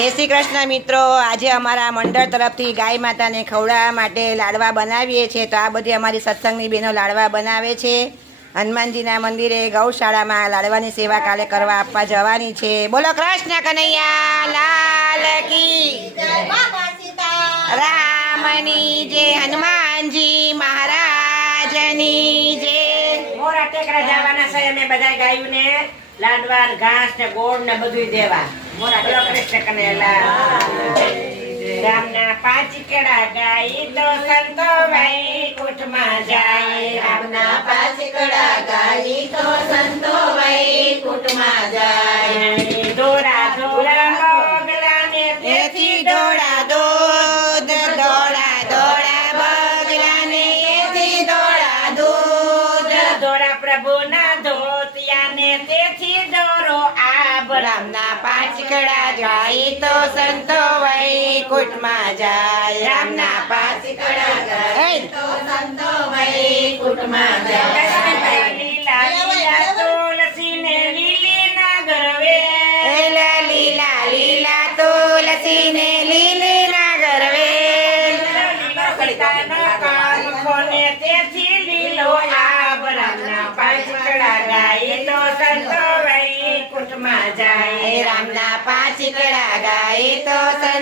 જય શ્રી કૃષ્ણ મિત્રો, આજે અમારા મંડળ તરફથી ગાય માતાને ખવડાવવા માટે લાડવા બનાવીએ છીએ. તો આ બધી અમારી સત્સંગની બહેનો લાડવા બનાવે છે. હનુમાનજીના મંદિરે ગૌશાળામાં લાડવાની સેવા કાલે કરવા આપવા જવાની છે. બોલો કૃષ્ણ કનૈયા લાલ કી રામની જય, હનુમાનજી મહારાજની જય. મોરા ટેકરા જવાના છે. અમે બધા ગાયોને લાડવા ઘાસ ને ગોળ ને બધું દેવા. મોરા કૃષ્ણ કનૈયા રામના પાંચ કેળા ગાય તો સંતો ભાઈ કુટમાં જાય. રામના પાંચ કડા ગાય તો સંતો વૈકુંઠમાં જાય. દોરા દોરા મોગલા ને તેથી દોડા દૂધ, દોડા દોડા બગલાને એથી દોડા દૂધ. દોરા પ્રભુના ધોતિયા ને તેથી દોરો આભ. રામના પાંચ કડા ગાય તો સંતો વૈકુંઠમાં જાય. રામના પાંચ કડા ગાય તો સંતો વૈકુંઠમાં જાય. લીલા લીલા તુલસી ને લીલી ના ગરવે. લીલા લીલા લીલા તુલસી ને લીલી ના ગરવે. સીતાના કાન ખોલે તેથી લીલો આભ. રામના પાંચ કડા ગાય તો સંતો વૈકુંઠમાં જાય. રામના પાંચ કડા ગાય તો